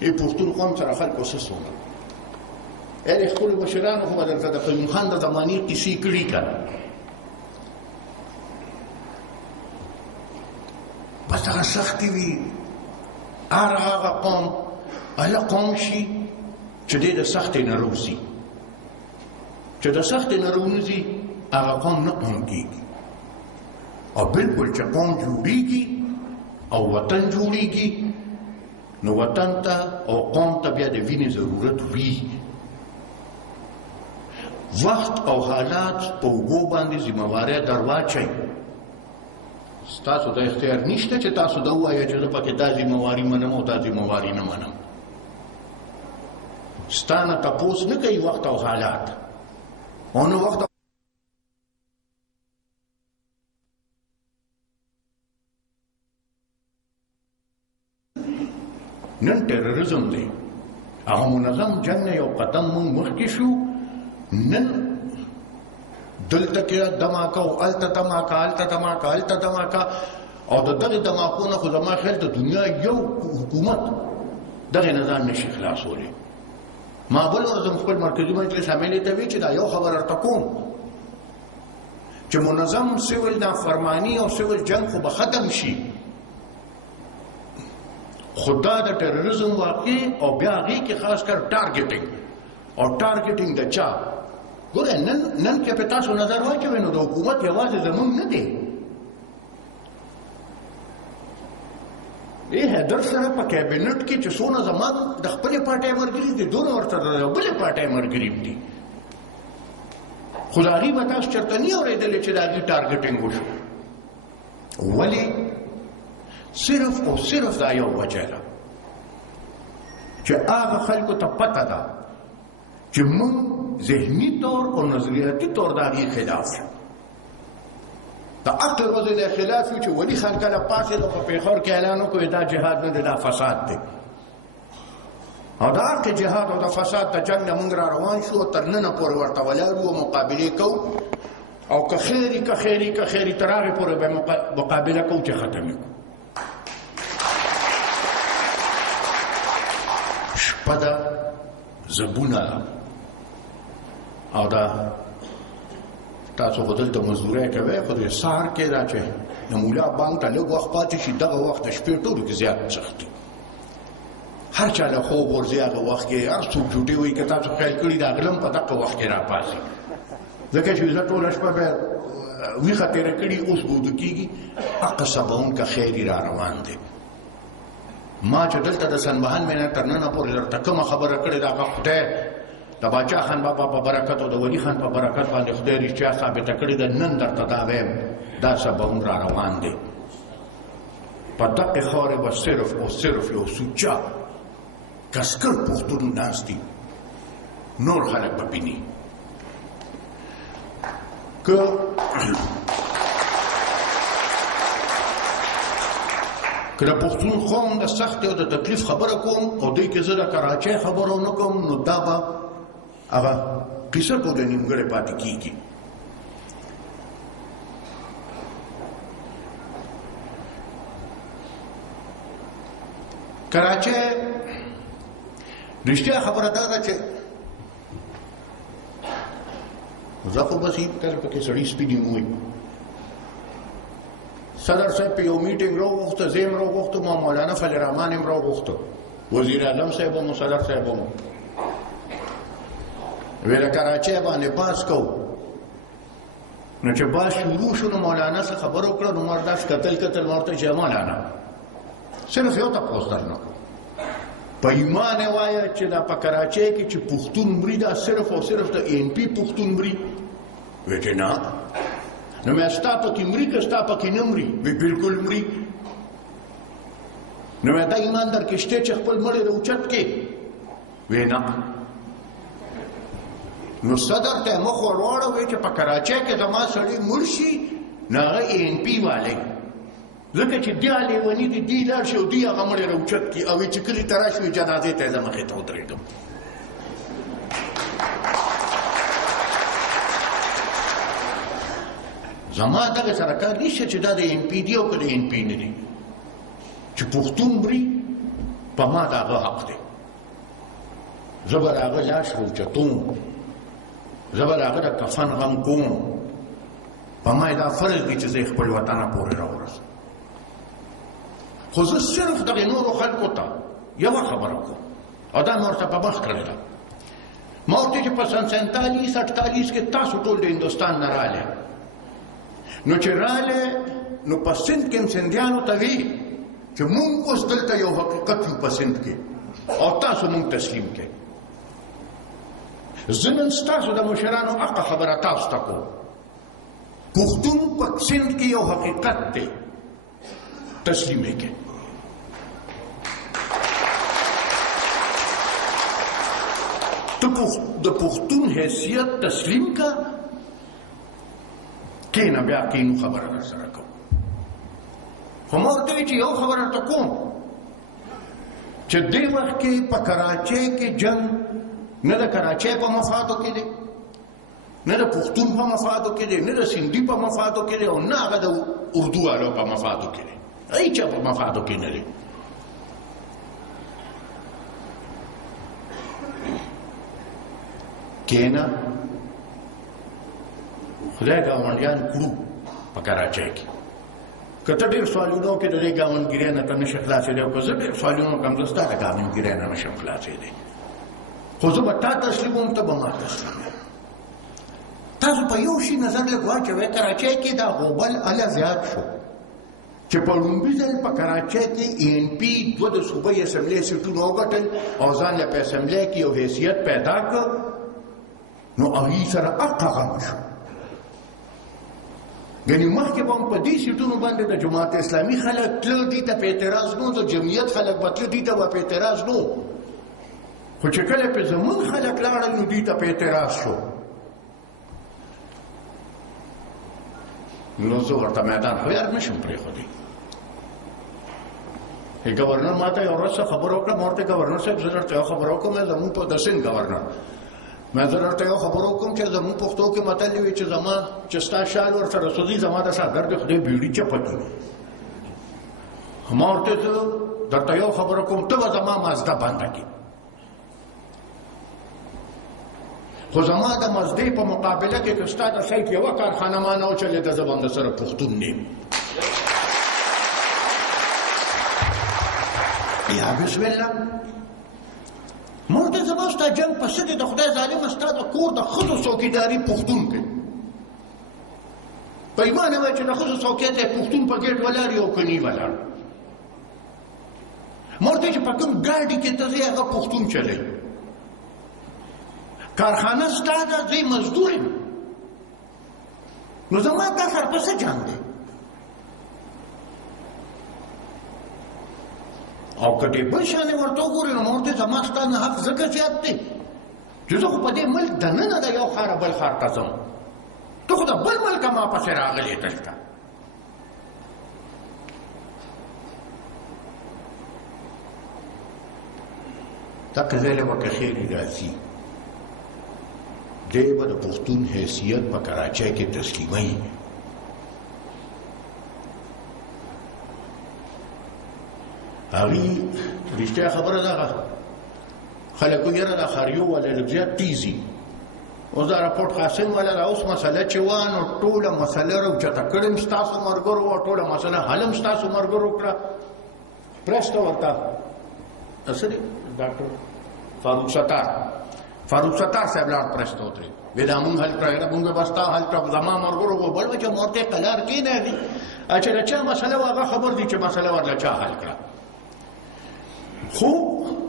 پښتون قوم سره خلکو څه سونه خپلو مشرانو خو به درته د قیوم خان د زمانې کیسې کړي که بس هغه سختې وي هغه قوم قوم شي چې دی د سختې نه روځي چې د سختې نه رونځي هغه قوم نه قوم کېږي او بلکل چې قوم جوړېږي او وطن جوړېږي نو وطن ته او قوم ته بیا د وینې ضرورت وي وخت او حالات په اوږو باندې ذمهواري در واچئ ستاسو د اختیار نشته چې تاسو دا ووایئ چې زه پکې دا ذمهواري منم او دا ذمهواري نه منم ستا نه تپوس نه کوي وخت او حالات او نو وخت نن ټیرریزم دی هغه منظم جنګ نه یو قدم مونږ مخکې شو نن دلته کې دماکه او الته دماکه الته دماکه الته دماکه او د دغه دماکو نه خو زما خیال د دنیا یو حکومت دغه نظام نشي خلاصولی ما بل ورځ خپل مرکزي مجلس عاملې ته وی چې دا یو خبر ورته کوم چې منظم سیول نافرمانی او سیول جنگ خو به ختم شي خدا د ټیرریزم واقع او بیا هغې کې خاص کر ټارګټینګ او ټارګټینګ د چا ګوره نن کې په تاسو نظر واچوئ نو د حکومت یوازې زمونږ نه دی حیدر سره په کابینټ کې چې څونه زمان د خپلې پارټۍ ملګري دي دونه ورته د بلې پارټۍ ملګري دي خو د هغې به تاسو چېرته نه اورېدلې چې د هغې ټارګټینګ وشو ولې صرف او صرف دا یو وجه ده چې هغه خلکو ته پته ده چې موږ ذهني طور او نظریاتي طور د هغې خلاف شو د عقل وضع د خلاف یو چې ولي خان کله پاڅېد او په پېښور کې اعلان وکړو دا جهاد نه دی دا فساد دی او د هغې جهاد او د فساد د جنګ نه موږ را روان شو تر ننه پورې ورته ولاړ یو مقابلې کوو او که خیري که خیري که خیري تر هغې پورې به مقابله کوو چې ختم یې کړو شپه ده زبونه او دا تاسو خو دلته مزدورۍ کوئ خو د سهار کې دا چې د مولا بانک ته لږ وخت پاتې شي دغه وخت د شپې ټولو کې زیات سخت دی هر چا له خوب ورځي هغه وخت کې هر څوک جوټې وایي که تاسو خیال کړي د هغه هم په دغه وخت کې راپاڅي ځکه چې زه ټوله شپه به ویښه تېره کړي اوس به وده کېږي حق سبعون که خیري را روان دی ما چې دلته د سنبهان مې نه تر ننه پورې درته کومه خبره کړې ده هغه خدای د باچا خان بابا په برکت او د ولی خان په برکت باندې خدای رښتیا ثابته کړې ده نن درته دا وایم دا سبعون را روان دی په دغې خاورې به صرف او صرف یو سوچه کسکر پښتون ناست دي نور خلک به بیني که که د پښتون قوم د سختې او د تکلیف خبره کوم او دوی کې زه د کراچۍ خبره ونه کوم نو دا به هغه قصه ټوله نیمګړې پاتې کېږي کراچۍ رښتیا خبره دا ده چې زه خو بس کله پکې سړي سپینې موی صدر صاحب په یو میټینګ راوغوښته زه یې راوغوښتم او مولانا فضل الرحمن یې راوغوښته وزیر اعظم صاحب هم صدر صاحب هم ویله کراچۍ باندې باز کوو نو چې باز شروع شو نو مولانا څه خبر وکړه نو ما داسې کتل ما ورته چې مولانا صرف یو تپوس درنه کړو په ایمان یې وایه چې دا په کراچۍ کې چې پښتون مري دا صرف او صرف د ANP پښتون مري وی چې نه نو مې ستا پکې مري که ستا پکې نه مري وی بلکل مري نو مې دا ایمان در کې شته چې خپل مړی راوچت کې وی نه نو صدر ته مخ ور واړوي چې په کراچۍ کې زما سړی مړ شي نو هغه ANP والی ځکه چې دی لیوني دي دی لاړ شي او دی هغه مړی راوچت کړي او چې کلي ته راشوي جنازې ته یې زه مخې ته ودرېږم زما دغه سره کار نشته چې دا د ANP دی او که د ANP نه دی چې پښتون مري په ما د هغه حق دی زه به د هغه لاس راوچتوم، زه به د هغه د کفن غم کوم. په ما دا فرض دی چې زه خپل وطنه پورې راورسم. خو زه صرف دغې نورو خلکو ته یوه خبره کوم او دا مې ورته په مخ کړې ده. ما ورته چې په سن 47-48 کې تاسو ټول د هندوستان نه راغلی، نو چې راغلی نو په سند کې هم سندیانو ته وی چې مونږ اوس دلته یو حقیقت یو په سند کې او تاسو مونږ تسلیم کړئ. زه نن ستاسو د مشرانو حقه خبره تاسو ته کوم، پښتون په سند کې یو حقیقت دی، تسلیم یې کړئ. ته د پښتون حیثیت تسلیم کا، کینه بیا کینو خبره در سره کوم. خو ما ورته وی چې یو خبره درته کوم چې دې وخت کې په کراچۍ کې جنګ نه د کراچۍ په مفادو کې دی، نه د پښتون په مفادو کې دی، نه د سندي په مفادو کې دی، او نه هغه د اردو والو په مفادو کې دی، هیچا په مفادو کې نه دی. کینا خدای ګاونډیان کړو په کراچۍ کې. که ته ډېر سوالونه وکړې د دې ګاونډګیرۍ نه ته نشې خلاصېدی، او که زه ډېر سوالونه وکړم زه ستا د ګاونډګیرۍ نه نشم خلاصېدی. خو زه به تا تسلیموم، ته به ما تسلیموې. تاسو په یو شي نظر لږ واچوئ، کراچۍ کې دا غوبل اله زیات شو چې په لومړي ځل په کراچۍ کې ANP دوه د صوبۍ اسمبلۍ سیټونه وګټل او ځان له په اسمبلۍ کې یو حیثیت پیدا کړ، نو هغې سره حقه غم شو. ګنې مخکې به هم په دې سیټونو باندې د جماعت اسلامي خلک تله، دې ته په اعتراض نو، د جمعیت خلک به تله، دې ته به په اعتراض نو. خو چې کله پې زمونږ خلک لاړل نو دې ته په اعتراض شو. نو زه ورته میدان هویار نشم پرېښودی. ګورنر ما ته یو ورځ څه خبره وکړه، ما ورته ګورنر صاحب زه درته یو خبره وکړم، زمونږ په د سند ګورنر ما زه درته یو خبره وکړم چې زمونږ پښتو کې متل وي چې زما چې ستا شال ورسره سوځي، زما د څادر د خدای بیړي چپه کړي. ما ورته زه درته یو خبره کوم، ته به زما مازده بنده کړي، خو زما د مزدې په مقابله کې که ستا د سایټ یوه کارخانه ما نه وچلېده، زه به هم درسره پښتون نیم. یا بسم الله. ما ورته زما ستا جنګ په څه دی، د خدای ظالمه ستا د کور د ښځو څوکیداري پښتون کوي. په ایمان وایي چې د ښځو څوکۍ ته پښتون په ګېټ ولاړ یو که نی ولاړ. ما ورته چې په کوم ګاډي کې ته ځې هغه پښتون چلوي، کارخانه ستا ده، زه یې مزدور یم، نو زما دا سر په څه جنګ دی؟ او که دې بل شانې ورته وګورې نو ما ورته زما ستا نه حق ځکه زیات دی چې زه خو په دې ملک دننه د یو ښاره بل ښار ته ځم، ته خو د بل ملکه ما پسې راغلې دلته. دقه ځای به که خیرې راځي، دی به د پښتون حیثیت په کراچۍ کې تسلیموي. هغې رښتیا خبره دغه خلک وایي یاره دا خاریو والا لږ زیات تیزي، اوس دا راپورټ قاسم والا دا اوس مسله چې وه نو ټوله مسله راوچته کړې م ستاسو ملګرو وه، ټوله مسله حل هم ستاسو ملګرو کړه. پریس ته ورته څه دی ډاکټر فاروق ستار صاحب لاړ پریس ته ودرېد، وایي دا مونږ حل کړه، مونږ به ستا حل کړه، زما ملګرو وه بل چې ما ورته قلار کېناږي چې د چا مسله وه هغه خبر دي چې مسله ورله چا حل کړه. خو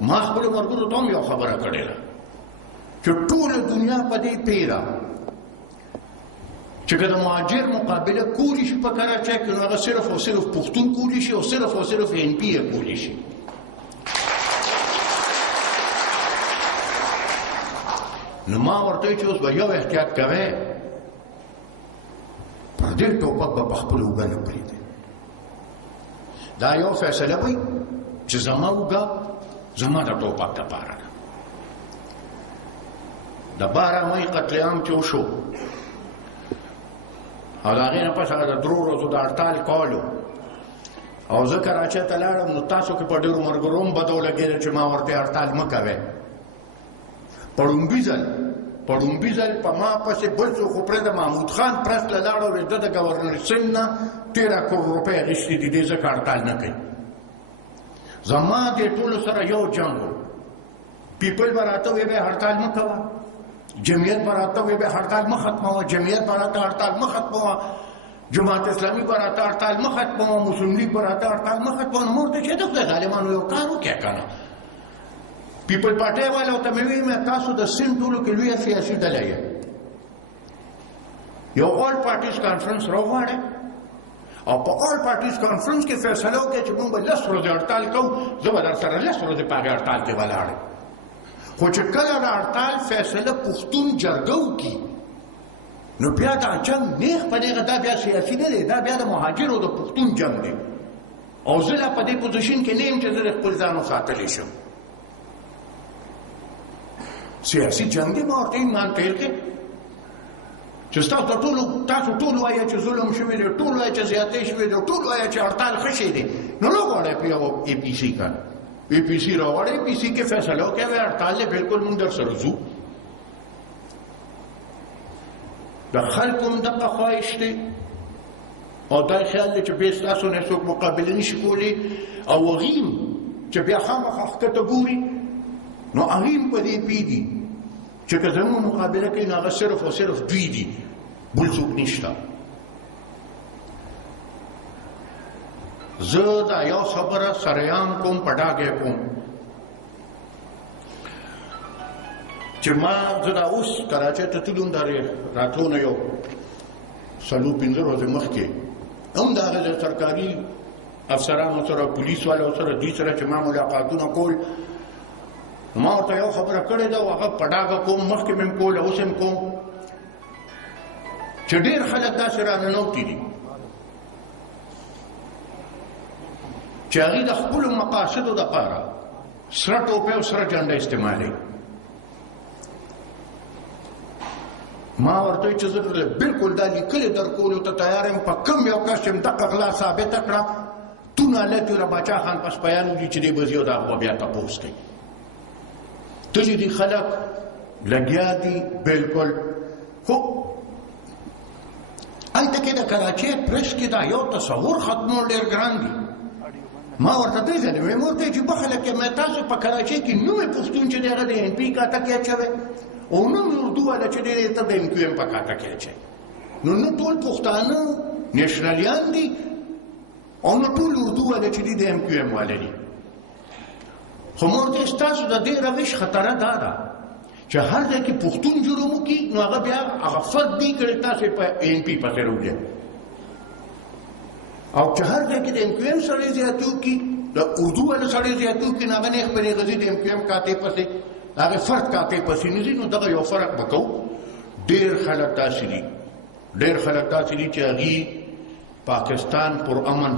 ما خپلو ملګرو ته هم یو خبره کړې ده چې ټوله دنیا په دې پیره چې که د مهاجر مقابله کولی شي په کراچۍ کې، نو هغه صرف او صرف پښتون کولی شي او صرف او صرف NP یې کولی شي. نو ما ورته وایي چې اوس به یو احتیاط کوئ، پر دې ټوپک به په خپلو اوږه نه پرېږدئ. دا یو فیصله وي چې زما اوږه زما د ټوپک دپاره ده. د 12 مۍ قتل عام چې وشو او د هغې نه پس هغه د 3 ورځو د هړتال کولو او زه کراچۍ ته لاړم، نو تاسو کې په ډېرو ملګرو هم بده ولګېده چې ما ورته هړتال مه کوئ. پړومبي ځل په ما پسې بل څوک خو پرېږده محمود خان پرس له لاړه وې ده د ګورنر سنګ نه 13 کروڑ روپۍ اخیستې دي دې ځکه هړتال نه کوي زما دې ټولو سره یو جنګ و پیپل به راته وې بیا هړتال مه کوه جمعیت به راته وې بیا هړتال مه ختموه جمعیت به راته هړتال مه ختموه جماعت اسلامي به راته هړتال مه ختموه مسلم لیگ به راته هړتال مه ختموه نو مور ته چې د خدای ظالمانو یو کار وکړه که نه پیپل پارټۍ والاو ته مې ویل تاسو د سند ټولو کې لویه سیاسي ډله یې یو آل پارټیز کانفرنس راوغواړئ او په آل پارټیز کانفرنس کې فیصله وکړئ چې موږ به 10 ورځې هړتال کوو زه به در سره 10 ورځې په هغې هړتال کې ولاړ یم خو چې کله د هړتال فیصله پښتون جرګه وکړي نو بیا دا جنګ نیغ په نیغه دا بیا سیاسي نه دی دا بیا د مهاجرو د پښتون جنګ دی او زه لا په دې پوزیشن کې نه یم چې زه د خپل ځان وساتلی شم سیاسي جنګ دی ما ورته ایمان تیر کې چې تاسو ټول وایه چې ظلم شوی دی ټول وایه چې زیاتې شوی دی ټول وایه چې هړتال ښه شی دی نو راغواړئ په یو اے پي سي کار اے پي سي راغواړئ اے پي سي کې فیصله وکړئ وایي هړتال دی بلکل موږ در سره ځو د خلکو هم دغه خواهش دی او دا خیال دی چې بیا ستاسو نه څوک مقابله نشي کولی او هغې هم چې بیا خامخا ښکته ګوري نو هغې هم په دې پوهېږي چې که زموږ مقابله کوي نو هغه صرف او صرف دوی دي بل څوک نشته زه دا یو خبره سریان کوم په ډاګه کوم چې ما زه دا اوس کراچۍ ته تللم د راتلو نه یو 4-5 ورځې مخکې هم د هغه سرکاري افسرانو سره پولیس والو سره دوی سره چې ما ملاقاتونه کول ما ورته یو خبره کړې ده او هغه په ډاګه کوم مخکې مې هم کول اوس هم کوم چې ډېر خلک داسې راننوتي دي چې هغوی د خپلو مقاصدو دپاره سره ټوپۍ او سره جنډه استعمالوي ما ورته چې زه بلکل دا لیکلې درکولو ته تیار یم په کوم یو کس چې م دغه غلا ثابته کړه تونه هلک یو باچا خان پسپیان وي چې دی به زه دا به بیا تپوس کوي تلي دي خلک لګیا دي بلکل خو هلته کې د کراچۍ پرس کې دا یو تصور ختمول ډېر ګران دي ما ورته دې ځلې ویې ما ورته چې به خلک مې تاسو په کراچۍ کې نوی پښتون چې دی هغه د ان پي کاته کې اچوی او نه مې اردو والا چې دی ته د ایم کیو ایم په کاته کې اچوي نو نه ټول پښتانه نیشنلیان دي او نه ټول اردو والا چې دی د ایم کیو ایم والا دي خو ما ورته ستاسو د دې روش خطره دا ده چې هر ځای کې پښتون جرم وکړي نو هغه بیا هغه فرد دی کړی تاسو په ان پي پسې راوړئ او چې هر ځای کې د ایم کیو ایم سړی زیاتې وکړي د اردو والا سړی زیاتې وکړي نو هغه نیغ په نیغه ځي د ایم کیو ایم کاتې پسې هغه فرد کاتې پسې نه ځي نو دغه یو فرق به کوو ډېر خلک داسې دي چې هغوی پاکستان پر امن